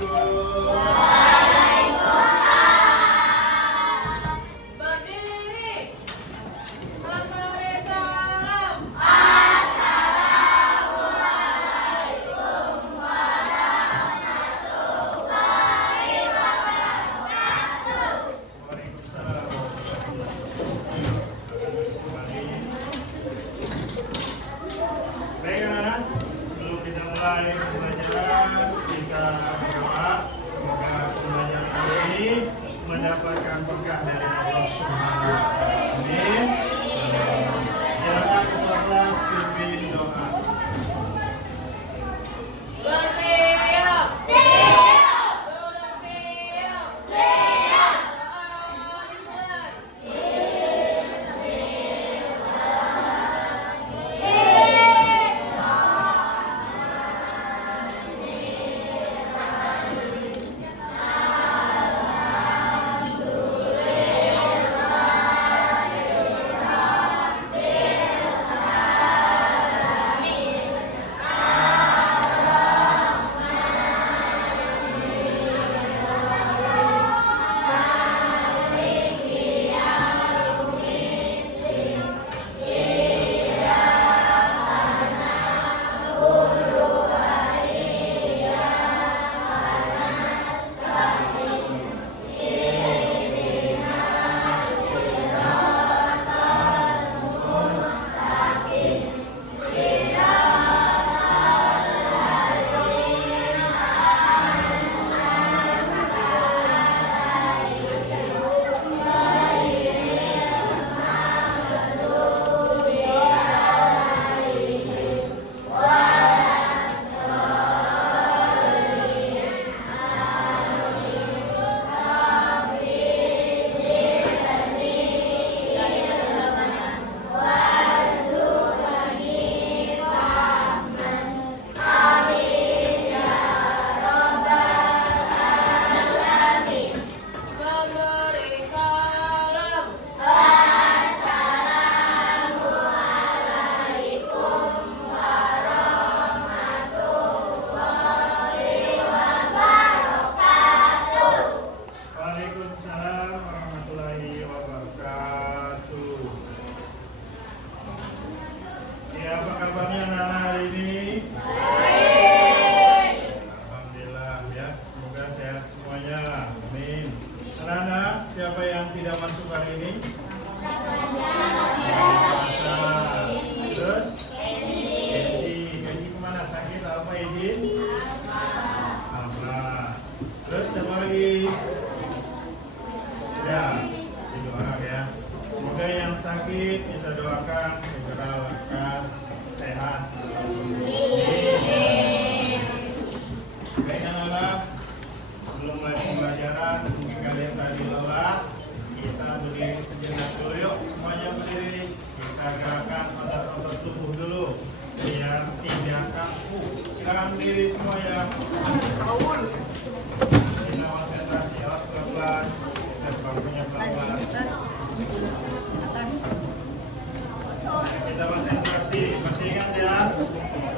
Berdiri. Memberi salam. Baik anak-anak, sebelum kita mulai pembelajaran, kita berdoa semoga pembelajaran kali ini mendapatkan berkah dari Allah Subhanahu wa Ta'ala. Amin. Silakan ketua kelas pimpin doa. Bersiap. Siap. Sudah siap. Siap. Doa dimulai. Memberi salam. Waalaikumsalam warahmatullahi wabarakatuh. Ya, apa kabarnya anak-anak hari ini? Alhamdulillah ya, semoga sehat semuanya. Amin. Anak-anak, siapa yang tidak masuk hari ini? Puasa. Terus? Edi kemana? Sakit apa Edi? Apa? Terus siapa lagi? Ya, didoa ya. Semoga yang sakit kita doakan segera lekas sehat. Baik anak-anak, sebelum mulai pembelajaran, mungkin kalian tadi lelah, kita berdiri sejenak dulu yuk. Semuanya berdiri, kita gerakkan otot-otot tubuh dulu biar tidak kaku. Silakan berdiri semuanya. Kita konsentrasi, awas pelan-pelan. Bangkunya pelan-pelan. Kita konsentrasi, masih ingat ya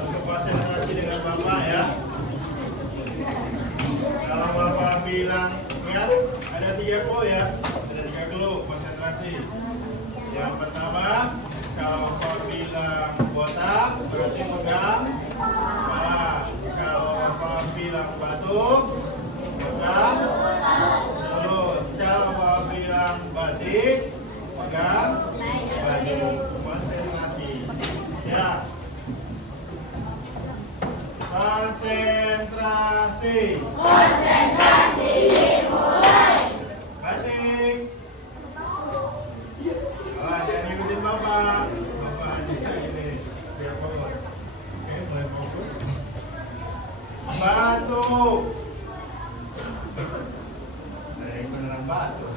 untuk konsentrasi dengan Bapak ya. Kalau Bapak bilang ya ada 3 clue ya, ada 3 clue konsentrasi. Yang pertama, kalau Bapak bilang botak berarti pegang kepala. Kalau Bapak bilang batuk pegang mulut. Kalau Bapak bilang batik pegang baju. Konsentrasi ya. Konsentrasi. Konsentrasi dimulai. Batik. Jangan ikutin Bapak. Bapak ini biar fokus. Oke, mulai fokus. Batuk. Ini beneran batuk.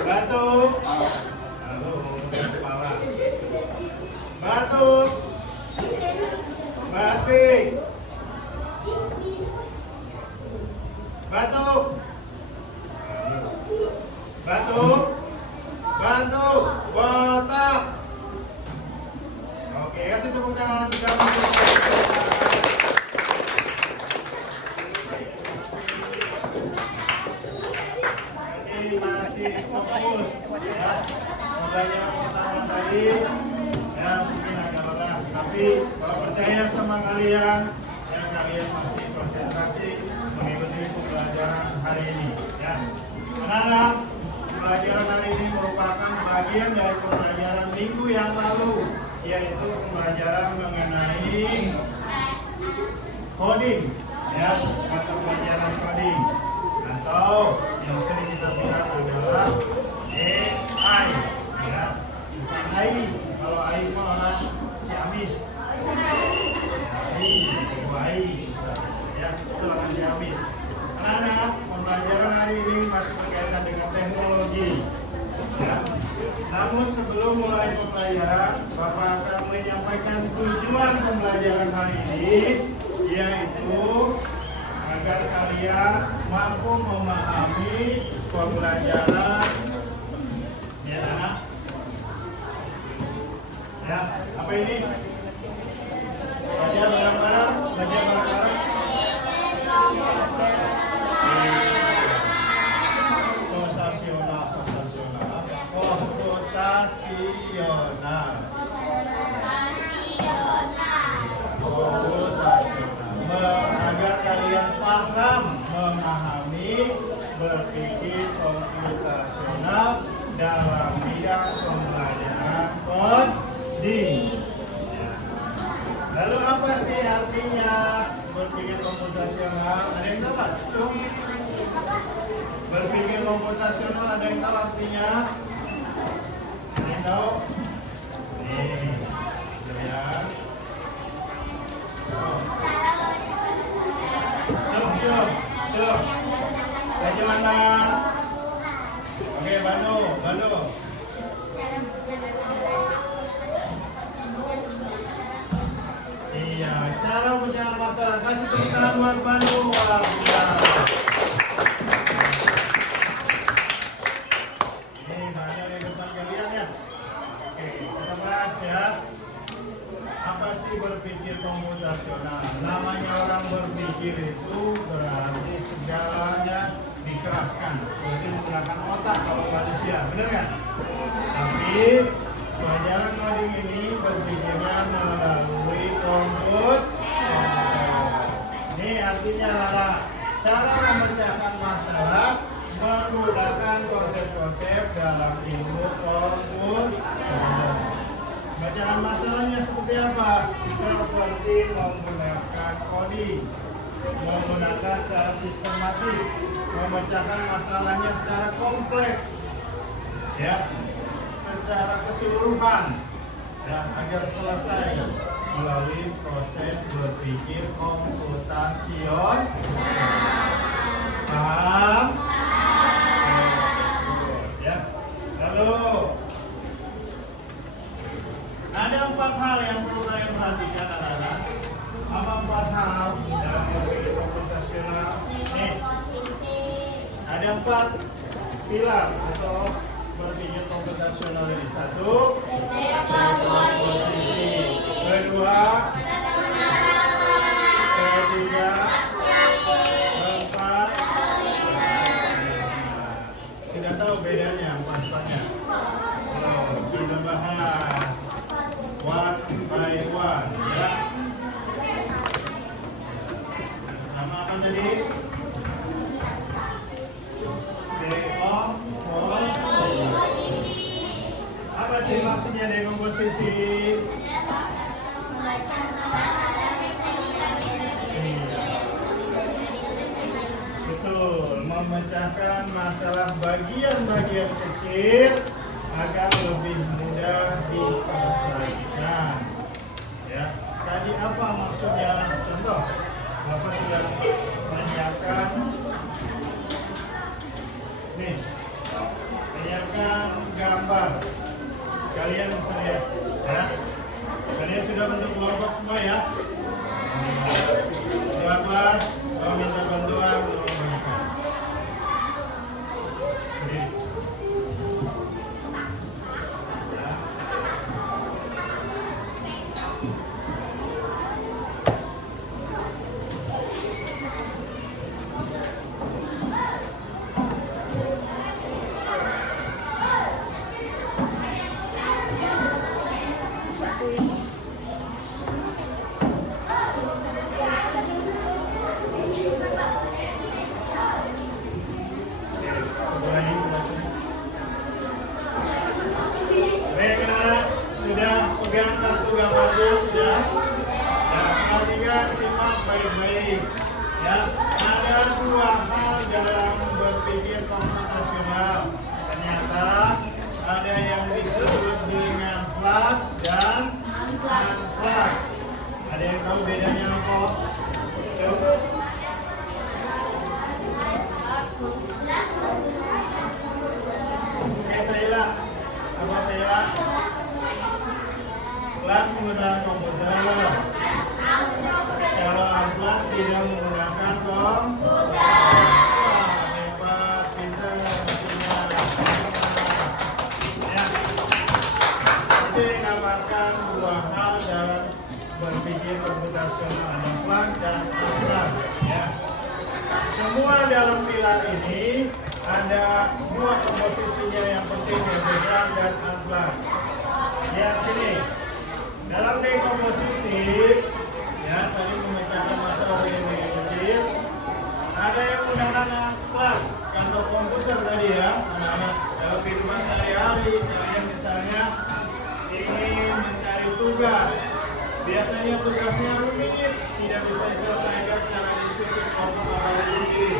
Batuk. Lalu kepala. Batuk. Batik. Batuk. Batuk. Batuk. Botak. Oke, kasih tepuk tangan segala. percaya sama kalian yang kalian masih konsentrasi mengikuti pembelajaran hari ini. Ya, anak-anak, pembelajaran hari ini merupakan bagian dari pembelajaran minggu yang lalu, yaitu pembelajaran mengenai coding, ya, mata pelajaran coding, atau yang sering kita bilang adalah AI, ya, bukan AI. Kalau AI itu orang Ciamis, AI, ya, itu orang Ciamis. Anak-anak, pembelajaran hari ini masih berkaitan dengan teknologi. Ya. Namun sebelum mulai pembelajaran, Bapak akan menyampaikan tujuan pembelajaran hari ini, yaitu agar kalian mampu memahami pembelajaran. Ya, anak. Ya, apa ini? Belajar bareng-bareng, belajar bareng-bareng. Sensasional, komputasional. Agar kalian paham, memahami, berpikir komputasional dalam bidang pembelajaran coding. Lalu apa sih artinya berpikir komputasional? Ada yang tahu nggak? Berpikir komputasional ada yang tahu artinya? Ada yang tahu? Nih, ya. Coba. Bagaimana? Oke, Banu. Iya, cara menjawab masalah. Kasih tepuk tangan buat Banu. Wah, ini banyak yang depan kalian ya. Oke, kita bahas ya. Apa sih berpikir komputasional? Namanya orang berpikir itu berarti segalanya dikerahkan. Berarti menggunakan otak kalau manusia, benar kan? Tapi pelajaran coding ini berpikirnya melalui komputer. Ini artinya adalah cara memecahkan masalah menggunakan konsep-konsep dalam ilmu komputer. Bacaan masalahnya seperti apa? Seperti menggunakan coding, menggunakan secara sistematis, memecahkan masalahnya secara kompleks, ya, secara keseluruhan, ya, agar selesai melalui proses berpikir komputasional. Paham? Ya. Lalu ada 4 hal yang perlu kalian perhatikan, adalah apa 4 hal dalam berpikir komputasional? Nih, ada 4 pilar atau berpikir komputasional ini. 1, posisi. 2, 3, 4. Sudah tahu bedanya 4-4-nya? Kita bahas one by one, ya. Nama apa tadi? Dekomposisi. Apa sih maksudnya dekomposisi? Betul, memecahkan masalah bagian-bagian kecil agar lebih mudah diselesaikan. Ya, tadi apa maksudnya? Contoh, Bapak sudah menyiapkan, nih, menyiapkan gambar. Kalian bisa lihat, ya. Kalian sudah bentuk kelompok semua ya. 12, mau minta bantuan. yang bagus ya. Ya, perhatikan, simak baik-baik. Ya, ada dua hal dalam berpikir komputasional. Ternyata ada yang disebut dengan plug dan unplug. Ada yang tahu bedanya apa? Oke, Saila. Apa Saila? Plug menggunakan komputer. Kalau unplug tidak menggunakan komputer. Hebat, pintar, ya. Itu yang dinamakan dua hal dalam berpikir komputasional, ada plug dan unplug. Ya. Semua dalam pilar ini ada dua komposisinya yang penting, yaitu plug dan unplug. Lihat sini. Dalam dekomposisi, ya tadi memecahkan masalah yang kecil, ada yang menggunakan plug kantor komputer tadi ya, anak-anak dalam kehidupan sehari-hari. Saya misalnya ingin mencari tugas, biasanya tugasnya rumit, tidak bisa diselesaikan secara diskusi kelompok atau sendiri.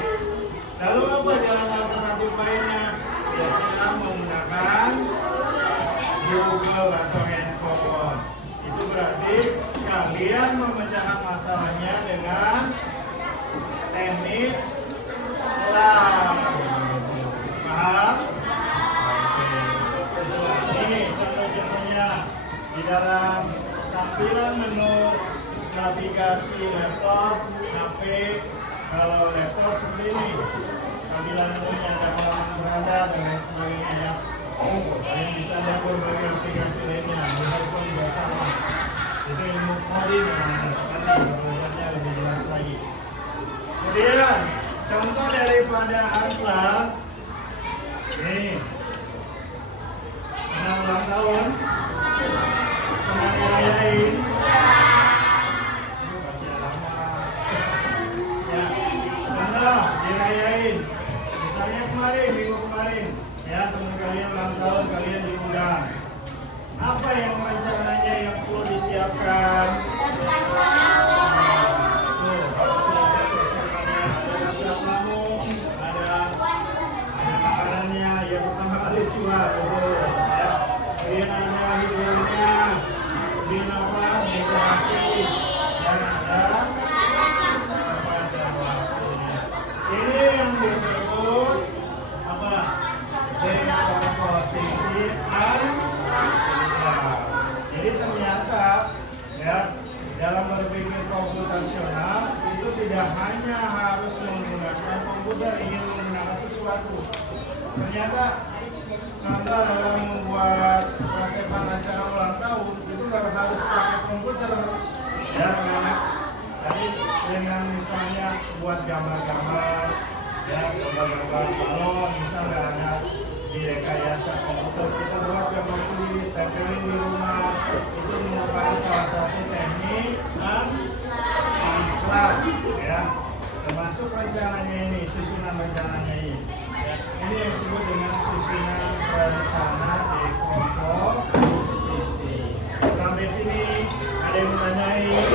Lalu apa jalan alternatif lainnya? Biasanya menggunakan Google atau handphone. Itu berarti kalian memecahkan masalahnya dengan teknik plug. Paham? Oke. Ini contoh-contohnya di dalam tampilan menu navigasi laptop, HP. Kalau laptop seperti ini, tampilan menunya ada halaman beranda dan lain sebagainya ya. Kalian bisa lihat berbagai aplikasi lainnya, di handphone juga sama. Itu ilmu coding, nanti belajarnya lebih jelas lagi. Kemudian, contoh daripada unplug, ini, anak ulang tahun, pernah dirayain? Masih lama. Ya, contoh dirayain. Misalnya kemarin, minggu kemarin. Ya, teman kalian ulang tahun, kalian diundang. Apa yang rencananya yang perlu disiapkan? Ada tamu, ada makanannya, ya pertama kali jual, ya. Kemudian ada hiburannya, kemudian apa? Dekorasi, dan ada tempat dan waktunya. Ini yang disebut apa? Dekomposisi unplug. Jadi ternyata ya dalam berpikir komputasional itu tidak hanya harus menggunakan komputer ingin menggunakan sesuatu. Ternyata contoh dalam membuat rasepan acara ulang tahun itu nggak harus pakai komputer. Ya, karena tadi dengan misalnya buat gambar-gambar, ya gambar-gambar balon, misalnya ada di rekayasa komputer kita buat gambar sendiri, tempelin di rumah, itu merupakan salah satu teknik dan unplug, ya. Termasuk rencananya ini, susunan rencananya ini. Ya. Ini yang disebut dengan susunan rencana dekomposisi. Sampai sini ada yang bertanyain?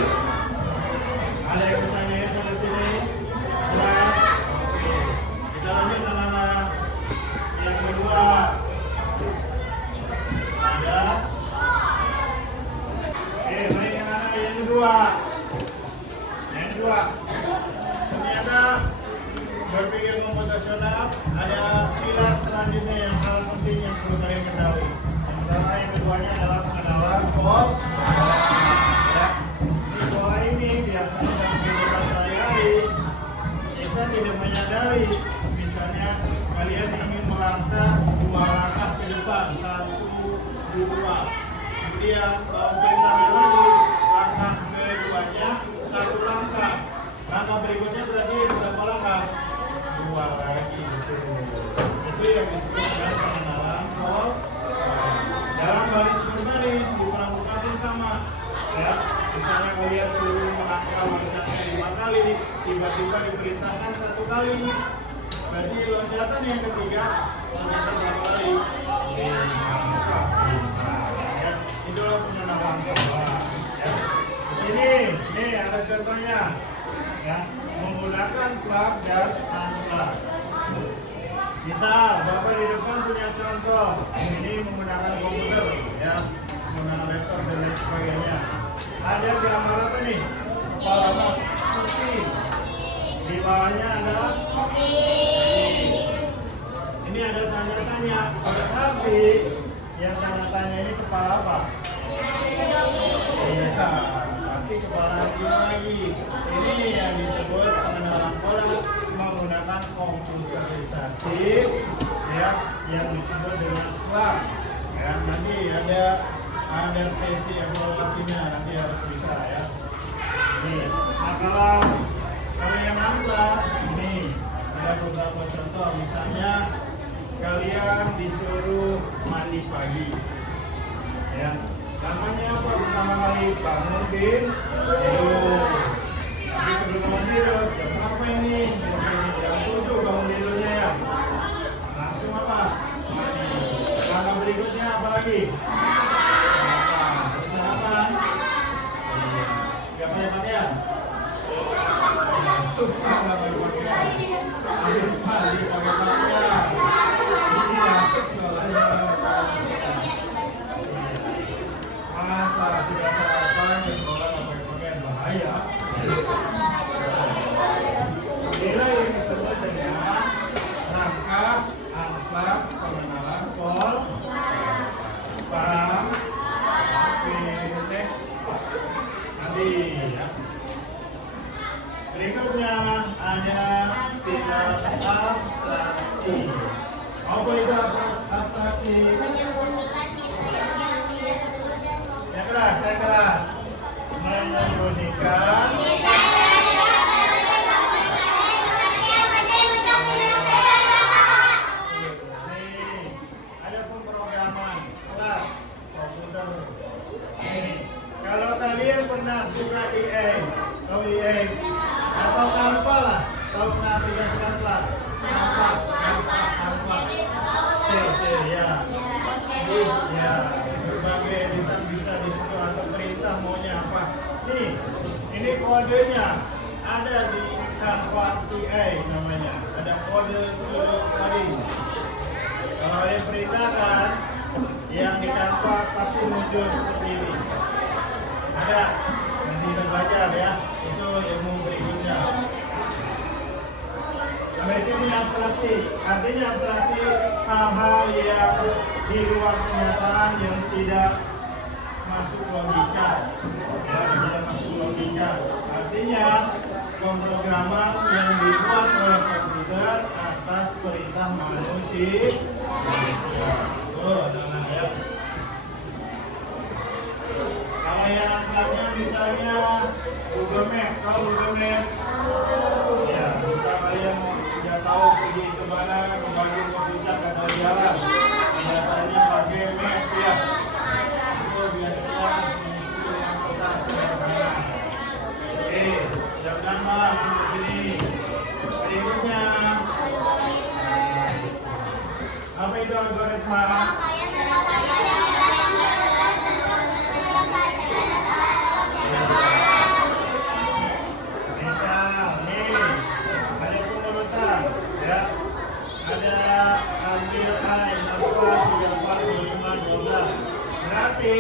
Ada yang bertanyain sampai sini? Jelas? Oke. Kita lanjut anak-anak. Yang kedua ada. Baik anak-anak yang kedua. Yang kedua. Ternyata berpikir komputasional ada pilar selanjutnya yang paling penting yang perlu kalian ketahui. Yang pertama, yang keduanya adalah pengenalan pola. Ya. Di pola ini biasanya dalam kehidupan sehari-hari kita tidak menyadari. Misalnya kalian ingin melangkah 2 langkah ke depan, 1, 2. Kemudian perintahnya lagi langkah keduanya 1 langkah. Langkah berikutnya berarti berapa langkah? 2 lagi. Itu yang disebut dengan pengenalan pola. Dalam baris berbaris di perangkat pun sama. Ya, misalnya kalian suruh melangkah loncatnya 5 kali, tiba-tiba diperintahkan 1 kali. Berarti loncatan yang ketiga loncatan berapa kali? 5 kali. Ya, itulah pengenalan pola. ada contohnya, ya, menggunakan plug dan unplug. Misal, Bapak di depan punya contoh, ini menggunakan komputer, ya, menggunakan laptop dan lain sebagainya. Ada gambar apa nih? Kepala kursi. Di bawahnya ada ini ada tanda tanya. Tapi yang tanda tanya ini kepala apa? Iya, pasti kepala lagi. Ini yang disebut pengenalan pola menggunakan komputerisasi, ya, yang disebut dengan plug. Ya, nanti ada sesi evaluasinya, nanti harus bisa, ya. Ini, nah kalau yang unplug, ini ada beberapa contoh. Misalnya kalian disuruh mandi pagi, ya. Namanya apa? Pertama kali bangun tidur. Tapi sebelum bangun tidur, jam berapa ini? Jam 7 bangun tidurnya, ya. Langsung apa? Mandi. Langkah berikutnya apa lagi? Sarapan. Gak pakai pakaian? Tuh, nggak pakai pakaian. Habis mandi pakai pakaian. Ini apa sekolahnya? Masa sudah sarapan ke sekolah pakai pakaian, bahaya. Inilah yang disebut dengan rangka unplug pengenalan pol. Paham? Oke, next. Nanti, ya. Berikutnya ada tindak abstraksi. Apa itu abstraksi? Yang keras, saya keras. Menyembunyikan. Ada pemrograman kelas komputer. Kalau kalian pernah buka EA, tahu EA? Atau tanpa lah, tahu menaplikasikan plug, tanpa, ya, ya, berbagai editan bisa di situ atau perintah maunya apa. Nih, ini kodenya ada di Canva TA namanya, ada kode tadi. Kalau ada perintahkan, yang di Canva pasti muncul seperti ini. Ada, nanti kita belajar, ya, itu ilmu berikutnya. Sampai sini abstraksi, artinya abstraksi hal-hal yang di luar kenyataan yang tidak masuk logika, ya, tidak masuk logika. Artinya pemrograman yang dibuat oleh komputer atas perintah manusia. Ya. Kalau yang antaranya misalnya Google Map, tahu Google Map? Ya, bisa kalian tidak tahu pergi ke mana, ke bagian ke puncak atau jalan. Biasanya pakai map, ya. Itu biasanya mengisi yang kertas. Oke, jam 6 sampai sini. Berikutnya, apa itu algoritma? Misal, nih, ada pengurutan, ya. Ada ambil I, 4, 3, 4, 5, 12. Berarti,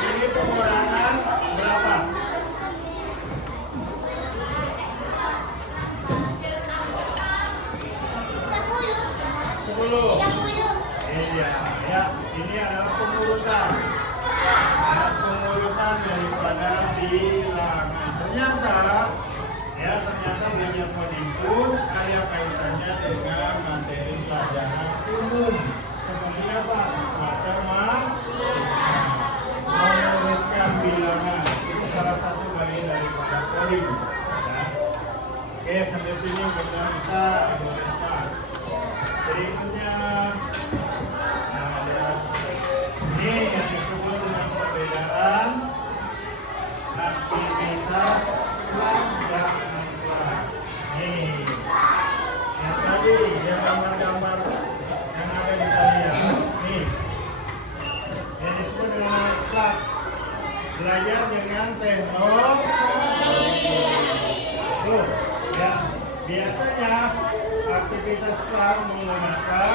ini pengurangan berapa? 10. Iya, ya. Ini adalah pengurutan. Pengurutan daripada bilangan. Ternyata belajar coding itu ada kaitannya dengan materi pelajaran umum. Seperti apa? Matematika, mengurutkan bilangan. Itu salah satu bagian daripada coding. Ya. Oke, sampai sini kita bisa menggunakan. Berikutnya ada ini yang disebut dengan perbedaan aktivitas dan unplug. Nih, yang tadi yang gambar-gambar yang ada di kalian. Nih, yang disebut dengan plug. belajar dengan teknologi. Tuh, ya. Biasanya aktivitas PRAN menggunakan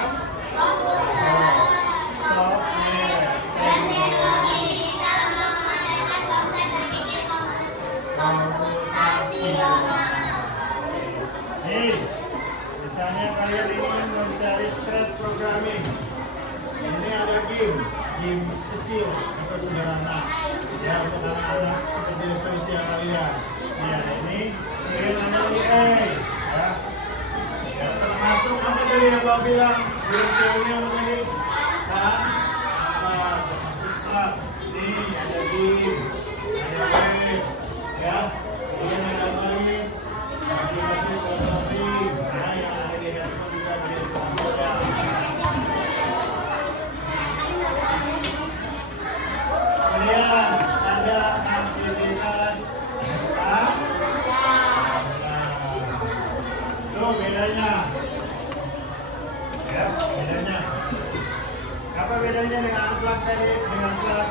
software teknologi komputasi. Nih, misalnya kalian ingin mencari strat programming. Ini ada game kecil atau sederhana ya untuk anak-anak seperti sosial kalian. Ya, ini ada nilai ya. Ya, termasuk apa tadi yang Bapak bilang game-nya begini kan? Ini ada game, ada game ya. Kemudian ada lagi aplikasi fotografi. Nah, yang ada di handphone juga bisa dilakukan. Kemudian ada aktivitas tuh bedanya ya, bedanya apa bedanya dengan unplug tadi dengan plug?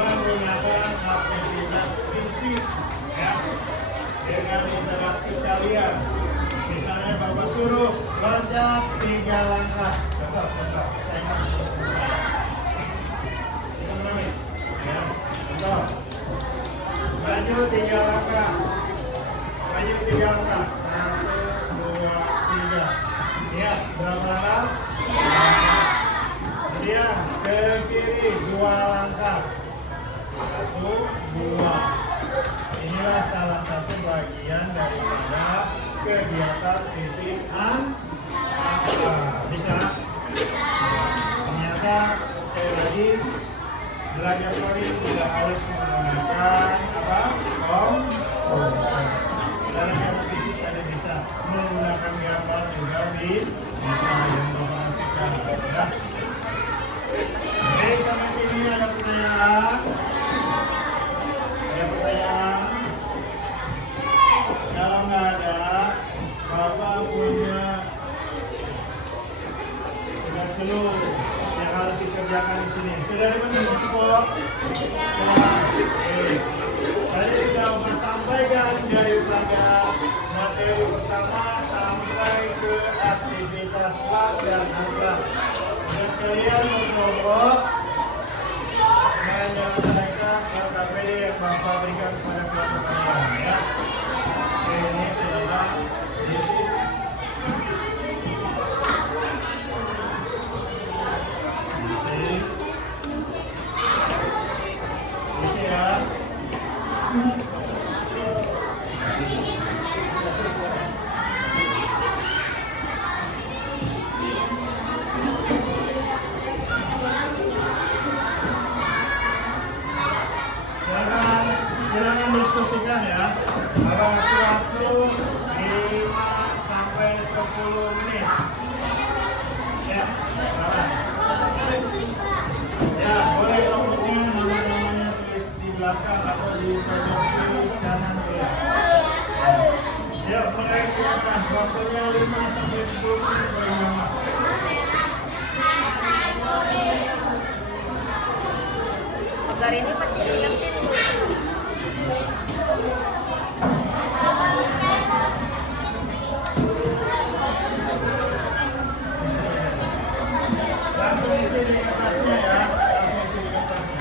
Menggunakan aktivitas fisik ya, dengan interaksi kalian. Misalnya Bapak suruh loncat 3 langkah. Contoh. Ya, contoh. Maju 3 langkah. Maju 3 langkah. 1, 2, 3. Ya, berapa langkah? Kemudian ke kiri 2 langkah. 1, 2. Inilah salah satu bagian daripada kegiatan fisik bisa. Ternyata sekali lagi belajar coding tidak harus menggunakan komputer. Dalam yang fisik ada bisa menggunakan gambar juga bisa yang mengoperasikan. Ya. Oke, sampai sini ada pertanyaan. Ada pertanyaan? Kalau nggak ada, Bapak punya tugas dulu yang harus dikerjakan di sini. Sudah dibentuk kok? Tadi sudah Bapak sampaikan daripada materi pertama sampai ke aktivitas PLAG dan unplug. Sudah sekalian mencoba menyelesaikan KPD yang Bapak berikan kepada kelompok kalian ya. Ini sudah diisi. Diisi ya. Silakan diskusikan ya. Ada waktu 5 sampai 10 menit. Ya, salah. Ya, boleh kelompoknya nama-namanya tulis di belakang atau di pojok kiri kanan ya. Ya, mulai silakan. Waktunya 5 sampai 10 menit bagaimana? Agar ini masih diingetin tuh. Langsung isi di kertasnya ya. Langsung isi di kertasnya.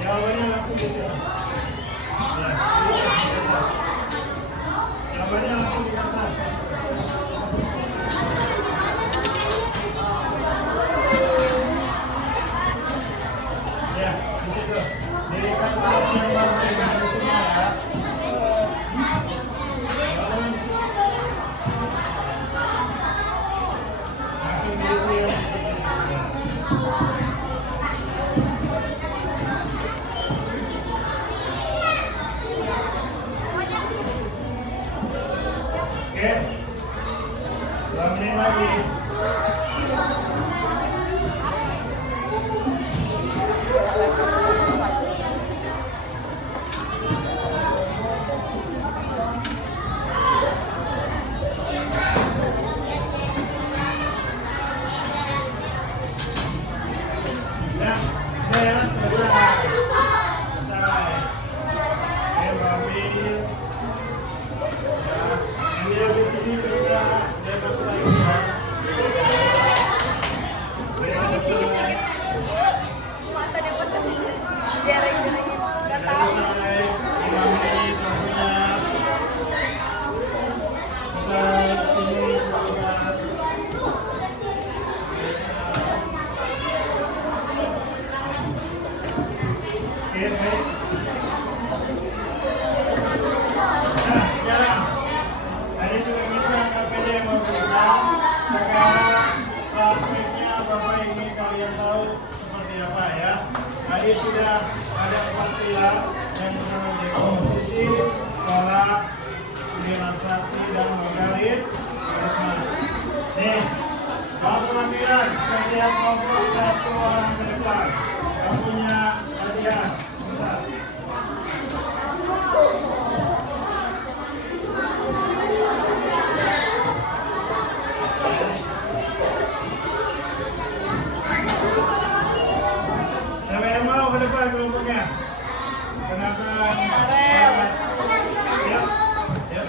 Jawabannya langsung di sini. Ya, di kertas. Jawabannya langsung di kertas. Ya, di situ. Dirikan kelas yang baru di sini ya. Makin diisi ya. Oke, 2 menit lagi. Ya, udah ya, selesai. Selesai. Oke, ambil. Ya, ambil di sini juga. Dia masuk lagi ya. Sikit-sikit. Mata dia pasang sejarah-sejarahnya. Gak tahu. Selesai. 5 menit waktunya. Selesai. Sini juga. Oke, baik. Nah, sekarang tadi sudah bisa KPD memberikan. Sekarang prakteknya Bapak ingin kalian tahu seperti apa ya. Tadi sudah ada 4 pilar yang bernama komposisi, pola, kemudian abstraksi dan logarit. Nih, bab pengambilan setiap kelompok 1 orang ke depan. Kamu punya latihan. Sebentar. Siapa yang mau ke depan kelompoknya? Kenakan. Ya. Ya.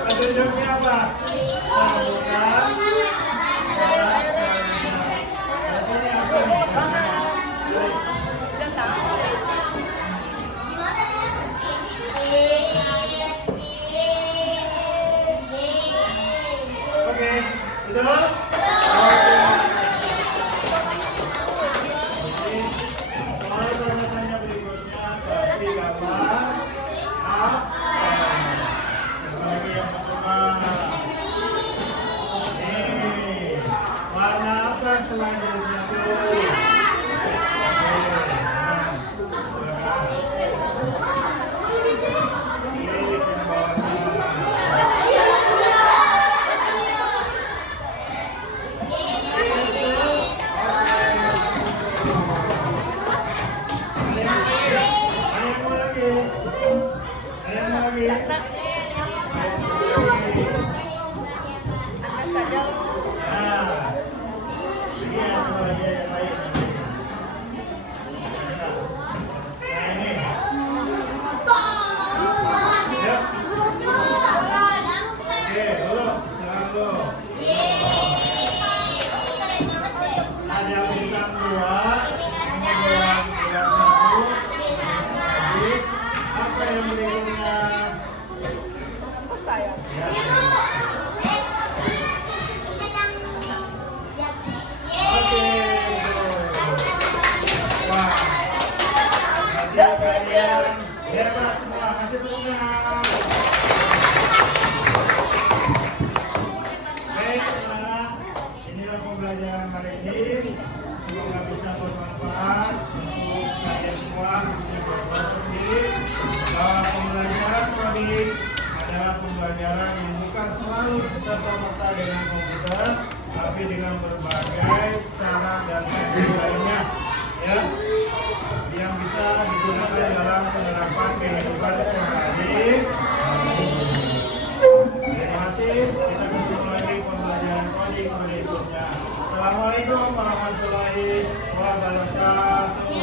Petunjuknya apa? Bukan. Ini apa nih? Gak tahu. Oke, betul? Kalau tanya tanya berikutnya, kasih gambar apa? Lagi yang pertama. Nih, warna apa selanjutnya tuh? Anda sadar. Apa yang berikutnya? Apa saya? Oke. Wah. Adik kalian hebat semua. Kasih tepuk tangan. Baik, saudara. Inilah pembelajaran hari ini. Semoga bisa bermanfaat untuk kalian semua, khususnya Bapak sendiri. Bahwa pembelajaran kode adalah pembelajaran yang bukan selalu serta-merta dengan komputer, tapi dengan berbagai cara dan teknik lainnya, ya, yang bisa digunakan dalam penerapan kehidupan sehari-hari. Terima kasih. Kita ketemu lagi pembelajaran coding berikutnya. Assalamualaikum warahmatullahi wabarakatuh.